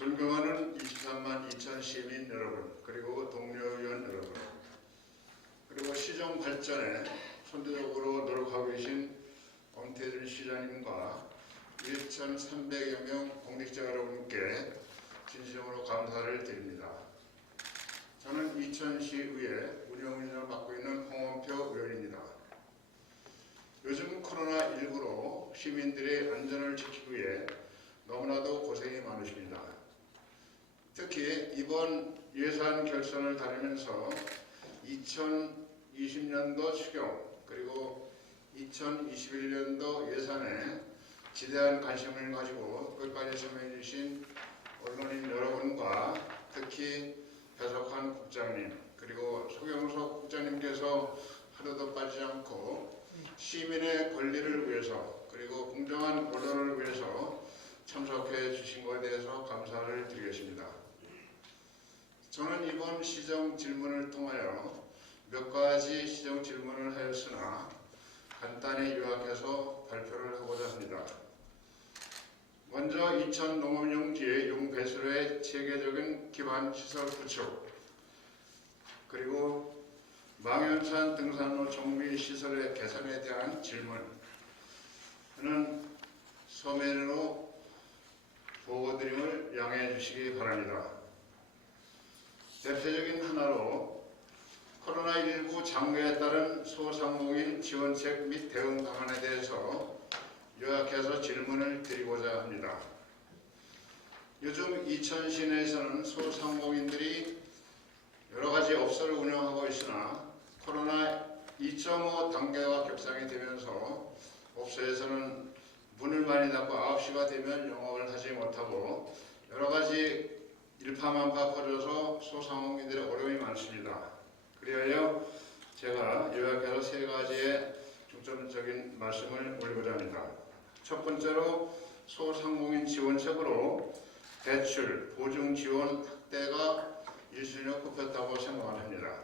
존경하는 23만 2천 시민 여러분, 그리고 동료 의원 여러분, 그리고 시정 발전에 선도적으로 노력하고 계신 엄태준 시장님과 1,300여 명 공직자 여러분께 진심으로 감사를 드립니다. 저는 이천시의회 운영위원을 맡고 있는 홍원표 의원입니다. 요즘 코로나19로 시민들의 안전을 지키기 위해 너무나도 고생이 많으십니다. 특히 이번 예산 결산을 다루면서 2020년도 추경 그리고 2021년도 예산에 지대한 관심을 가지고 끝까지 설명해 주신 언론인 여러분과 특히 배석환 국장님 그리고 소경석 국장님께서 하루도 빠지지 않고 시민의 권리를 위해서 그리고 공정한 언론을 위해서 참석해 주신 것에 대해서 감사를 드리겠습니다. 저는 이번 시정 질문을 통하여 몇 가지 시정 질문을 하였으나 간단히 요약해서 발표를 하고자 합니다. 먼저 이천 농업용지의 용배수로의 체계적인 기반 시설 구축 그리고 망연산 등산로 정비 시설의 개선에 대한 질문은 서면으로 보고드림을 양해해 주시기 바랍니다. 대표적인 하나로 코로나19 장기에 따른 소상공인 지원책 및 대응 방안에 대해서 요약해서 질문을 드리고자 합니다. 요즘 이천 시내에서는 소상공인들이 여러 가지 업소를 운영하고 있으나 코로나 2.5 단계와 겹상이 되면서 업소에서는 문을 많이 닫고 9시가 되면 영업을 하지 못하고 여러 가지 일파만파 퍼져서 소상공인들의 어려움이 많습니다. 그리하여 제가 요약해서 세 가지의 중점적인 말씀을 올리고자 합니다. 첫 번째로 소상공인 지원책으로 대출, 보증 지원 확대가 1순위로 꼽혔다고 생각을 합니다.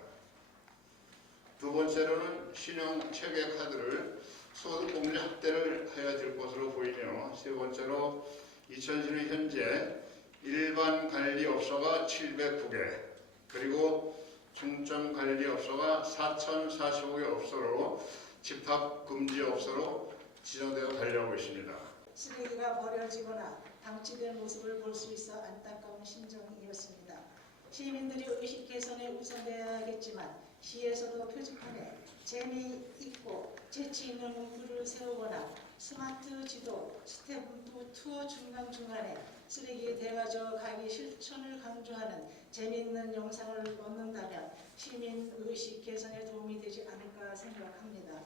두 번째로는 신용 체계 카드를 소득 공제 확대를 해야 될 것으로 보이며 세 번째로 2010년 현재 일반 관리업소가 709개 그리고 중점 관리업소가 4,045개 업소로 집합금지업소로 지정되어 달려오고 있습니다. 쓰레기가 버려지거나 방치된 모습을 볼 수 있어 안타까운 심정이었습니다. 시민들이 의식 개선에 우선돼야겠지만 시에서도 표지판에 재미있고 재치 있는 문구를 세우거나 스마트 지도, 스태프 투어 중간중간에 쓰레기 대가져 가기 실천을 강조하는 재미있는 영상을 넣는다면 시민 의식 개선에 도움이 되지 않을까 생각합니다.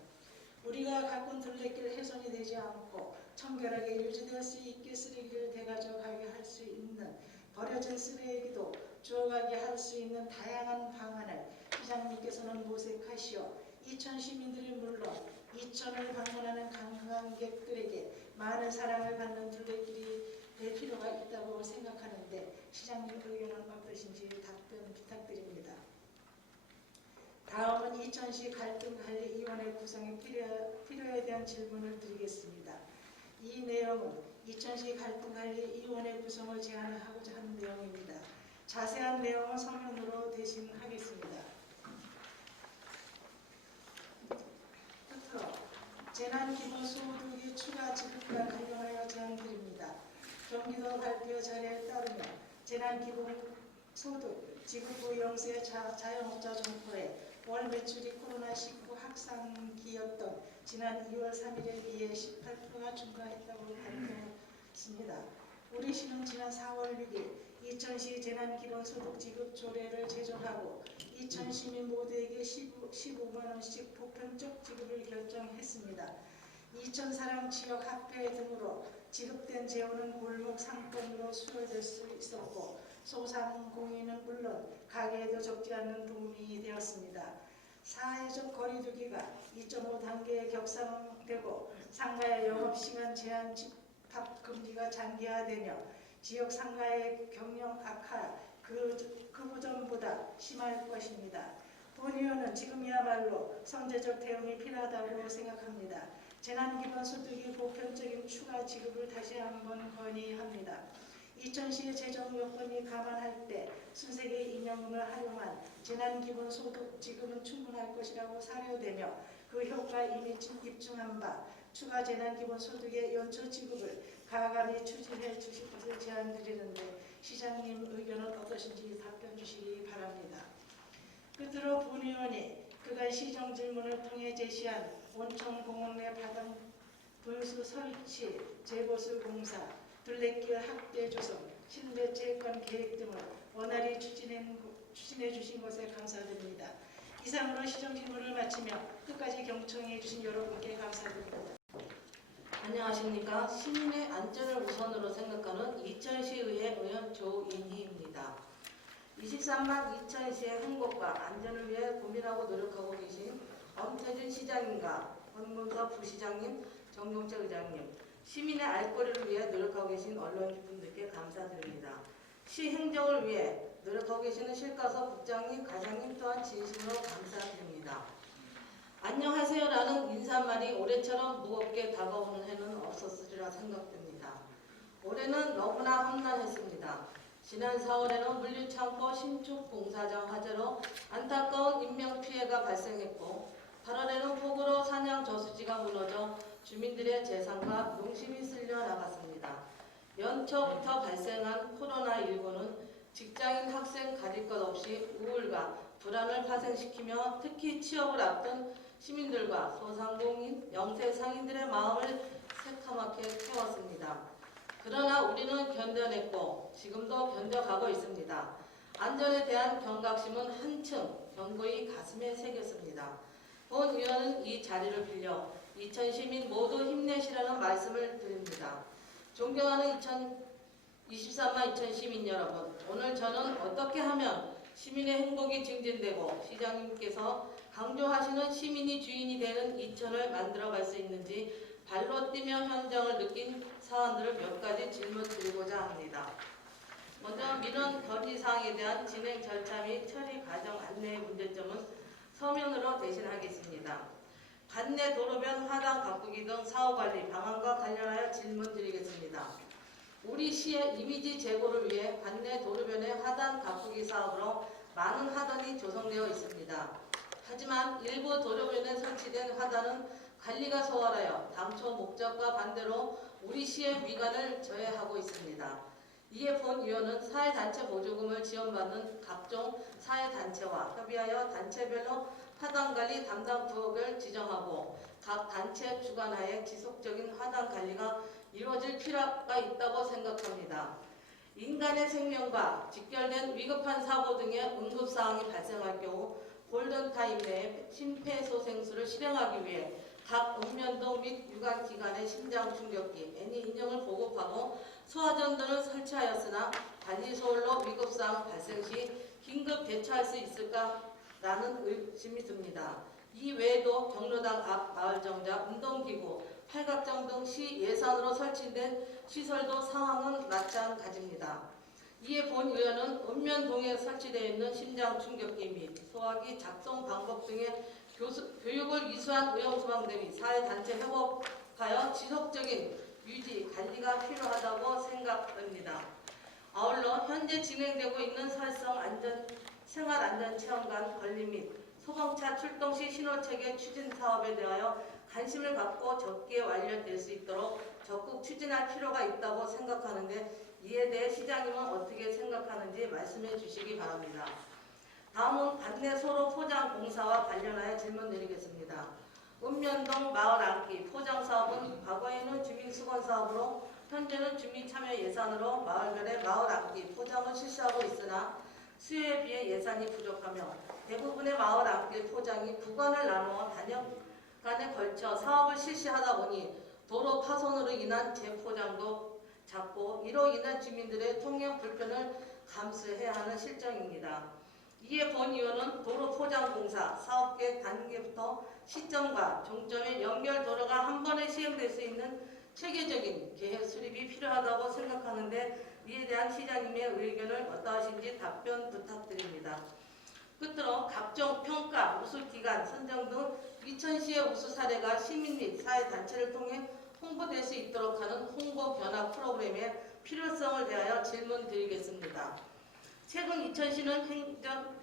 우리가 가꾼 둘레길 훼손이 되지 않고 청결하게 유지될 수 있게 쓰레기를 대가져 가게 할 수 있는 버려진 쓰레기도 주워가게 할 수 있는 다양한 방안을 시장님께서는 모색하시어 이천 시민들이 물론 이천을 방문하는 관광객들에게 많은 사랑을 받는 둘레길이 될 필요가 있다고 생각하는데 시장님 의견은 어떠신지 답변 부탁드립니다. 다음은 이천시 갈등관리위원회 구성의 필요, 필요에 대한 질문을 드리겠습니다. 이 내용은 이천시 갈등관리위원회 구성을 제안하고자 하는 내용입니다. 자세한 내용은 서면으로 대신하겠습니다. 끝으로 재난기본소득이 추가 지급과 관련하여 제안드립니다. 경기도 발표 자료에 따르면 재난기본 소득 지급 후 영세 자, 자영업자 점포에 월 매출이 코로나19 확산기였던 지난 2월 3일에 비해 18%가 증가했다고 발표했습니다. 우리 시는 지난 4월 6일 이천시 재난기본소득 지급 조례를 제정하고 이천 시민 모두에게 15만 원씩 보편적 지급을 결정했습니다. 이천 사랑 지역 화폐 등으로 지급된 재원은 골목 상권으로 수여될 수 있었고 소상공인은 물론 가게에도 적지 않은 도움이 되었습니다. 사회적 거리두기가 2.5 단계에 격상되고 상가의 영업시간 제한 집합 금지가 장기화되며 지역 상가의 경영 악화 그, 그전보다 심할 것입니다. 본 의원은 지금이야말로 선제적 대응이 필요하다고 생각합니다. 재난기본소득 이 보편적인 추가 지급을 다시 한번 건의합니다. 이천시의 재정 여건이 감안할 때 순세계 임명금을 활용한 재난기본소득 지급은 충분할 것이라고 사료되며 그 효과 이미 입증한 바 추가 재난기본소득의 연초 지급을 가감히 추진해 주실 것을 제안드리는데 시장님 의견은 어떠신지 답변 주시기 바랍니다. 끝으로 본 의원이 그간 시정 질문을 통해 제시한 온천공원 내 바닥 분수 설치, 재보수 공사, 둘레길 확대 조성, 실내체육관 계획 등을 원활히 추진해, 추진해 주신 것에 감사드립니다. 이상으로 시정 질문을 마치며 끝까지 경청해 주신 여러분께 감사드립니다. 안녕하십니까. 시민의 안전을 우선으로 생각하는 이천시의회 의원 조인희입니다. 23만 이천시의 행복과 안전을 위해 고민하고 노력하고 계신 엄태진 시장님과 권문서 부시장님, 정용재 의장님, 시민의 알 권리를 위해 노력하고 계신 언론분들께 감사드립니다. 시 행정을 위해 노력하고 계시는 실가서 국장님, 과장님 또한 진심으로 감사드립니다. 안녕하세요라는 인사말이 올해처럼 무겁게 다가오는 해는 없었으리라 생각됩니다. 올해는 너무나 험난했습니다. 지난 4월에는 물류창고 신축 공사장 화재로 안타까운 인명피해가 발생했고 8월에는 폭우로 산양 저수지가 무너져 주민들의 재산과 농심이 쓸려 나갔습니다. 연초부터 발생한 코로나19는 직장인 학생 가릴 것 없이 우울과 불안을 파생시키며 특히 취업을 앞둔 시민들과 소상공인, 영세 상인들의 마음을 새카맣게 태웠습니다. 그러나 우리는 견뎌냈고 지금도 견뎌가고 있습니다. 안전에 대한 경각심은 한층 견고히 가슴에 새겼습니다. 본 의원은 이 자리를 빌려 이천 시민 모두 힘내시라는 말씀을 드립니다. 존경하는 2023만 2000 시민 여러분, 오늘 저는 어떻게 하면 시민의 행복이 증진되고 시장님께서 강조하시는 시민이 주인이 되는 이천을 만들어갈 수 있는지 발로 뛰며 현장을 느낀 사안들을 몇 가지 질문 드리고자 합니다. 먼저 민원 건의사항에 대한 진행 절차 및 처리 과정 안내의 문제점은 서면으로 대신하겠습니다. 관내 도로변 하단 가꾸기 등 사후관리 방안과 관련하여 질문 드리겠습니다. 우리 시의 이미지 제고를 위해 관내 도로변의 하단 가꾸기 사업으로 많은 하단이 조성되어 있습니다. 하지만 일부 도로변에 설치된 하단은 관리가 소홀하여 당초 목적과 반대로 우리 시의 위관을 저해하고 있습니다. 이에 본 의원은 사회단체 보조금을 지원받는 각종 사회단체와 협의하여 단체별로 화단관리 담당 부업을 지정하고 각 단체 주관하에 지속적인 화단 관리가 이루어질 필요가 있다고 생각합니다. 인간의 생명과 직결된 위급한 사고 등의 응급사항이 발생할 경우 골든타임 내에 심폐소생술을 실행하기 위해 각 읍면동 및 유관기관의 심장 충격기, 애니 인형을 보급하고 소화전 등을 설치하였으나 관리소홀로 위급사항 발생 시 긴급 대처할 수 있을까라는 의심이 듭니다. 이 외에도 경로당 앞 마을정자, 운동기구, 팔각정 등 시 예산으로 설치된 시설도 상황은 마찬가지입니다. 이에 본 의원은 읍면동에 설치되어 있는 심장 충격기 및 소화기 작동 방법 등의 교수, 교육을 이수한 의용소방대 및 사회단체 협업하여 지속적인 유지, 관리가 필요하다고 생각됩니다. 아울러 현재 진행되고 있는 설성 안전, 생활 안전 체험관 건립 및 소방차 출동 시 신호체계 추진 사업에 대하여 관심을 갖고 적기에 완료될 수 있도록 적극 추진할 필요가 있다고 생각하는데 이에 대해 시장님은 어떻게 생각하는지 말씀해 주시기 바랍니다. 다음은 관내 소로 포장 공사와 관련하여 질문 드리겠습니다. 읍면동 마을 안기 포장 사업은 과거에는 주민 수건 사업으로 현재는 주민 참여 예산으로 마을별의 마을 안기 포장을 실시하고 있으나 수요에 비해 예산이 부족하며 대부분의 마을 안길 포장이 구간을 나누어 단역간에 걸쳐 사업을 실시하다 보니 도로 파손으로 인한 재포장도 작고 이로 인한 주민들의 통행 불편을 감수해야 하는 실정입니다. 이에 본 의원은 도로 포장 공사 사업계 단계부터 시점과 종점의 연결 도로가 한 번에 시행될 수 있는 체계적인 계획 수립이 필요하다고 생각하는데 이에 대한 시장님의 의견을 어떠하신지 답변 부탁드립니다. 끝으로 각종 평가, 우수기관 선정 등 이천시의 우수 사례가 시민 및 사회단체를 통해 홍보될 수 있도록 하는 홍보 변화 프로그램에 필요성을 대하여 질문 드리겠습니다. 최근 이천시는 행정,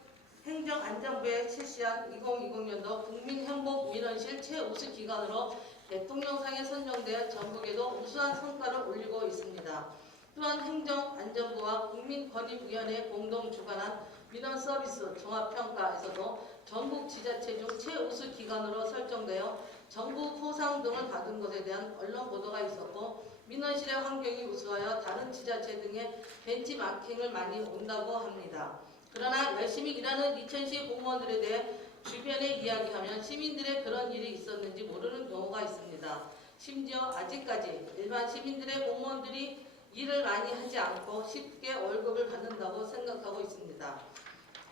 행정안전부에 실시한 2020년도 국민행복민원실 최우수 기관으로 대통령상에 선정되어 전국에도 우수한 성과를 올리고 있습니다. 또한 행정안전부와 국민권익위원회 공동 주관한 민원 서비스 종합평가에서도 전국 지자체 중 최우수 기관으로 설정되어 전국 포상 등을 받은 것에 대한 언론 보도가 있었고 민원실의 환경이 우수하여 다른 지자체 등의 벤치마킹을 많이 온다고 합니다. 그러나 열심히 일하는 이천시 공무원들에 대해 주변에 이야기하면 시민들의 그런 일이 있었는지 모르는 경우가 있습니다. 심지어 아직까지 일반 시민들의 공무원들이 일을 많이 하지 않고 쉽게 월급을 받는다고 생각하고 있습니다.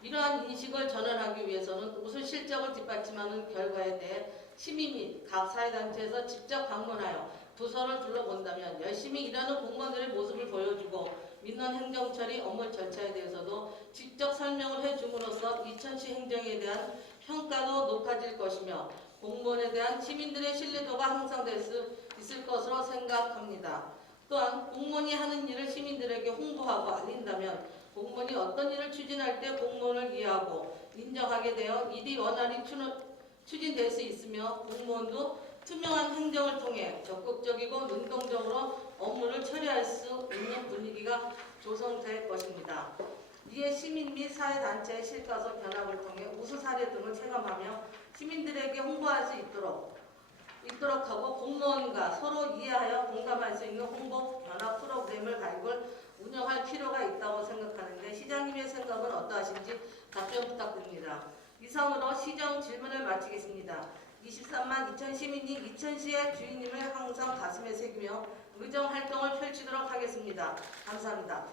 이러한 인식을 전환하기 위해서는 우수 실적을 뒷받침하는 결과에 대해 시민 및 각 사회단체에서 직접 방문하여 부서를 둘러본다면 열심히 일하는 공무원들의 모습을 보여주고 민원 행정 처리 업무 절차에 대해서도 직접 설명을 해줌으로써 이천시 행정에 대한 평가도 높아질 것이며 공무원에 대한 시민들의 신뢰도가 향상될 수 있을 것으로 생각합니다. 또한 공무원이 하는 일을 시민들에게 홍보하고 알린다면 공무원이 어떤 일을 추진할 때 공무원을 이해하고 인정하게 되어 일이 원활히 추- 추진될 수 있으며 공무원도 투명한 행정을 통해 적극적이고 능동적으로 업무를 처리할 수 있는 분위기가 조성될 것입니다. 이에 시민 및 사회단체의 실과서 변화를 통해 우수 사례 등을 체감하며 시민들에게 홍보할 수 있도록 있도록 하고 공무원과 서로 이해하여 공감할 수 있는 홍보 변화 프로그램을 발굴 운영할 필요가 있다고 생각하는데 시장님의 생각은 어떠하신지 답변 부탁드립니다. 이상으로 시정 질문을 마치겠습니다. 23만 2천 시민이 이천시의 주인님을 항상 가슴에 새기며 의정 활동을 펼치도록 하겠습니다. 감사합니다.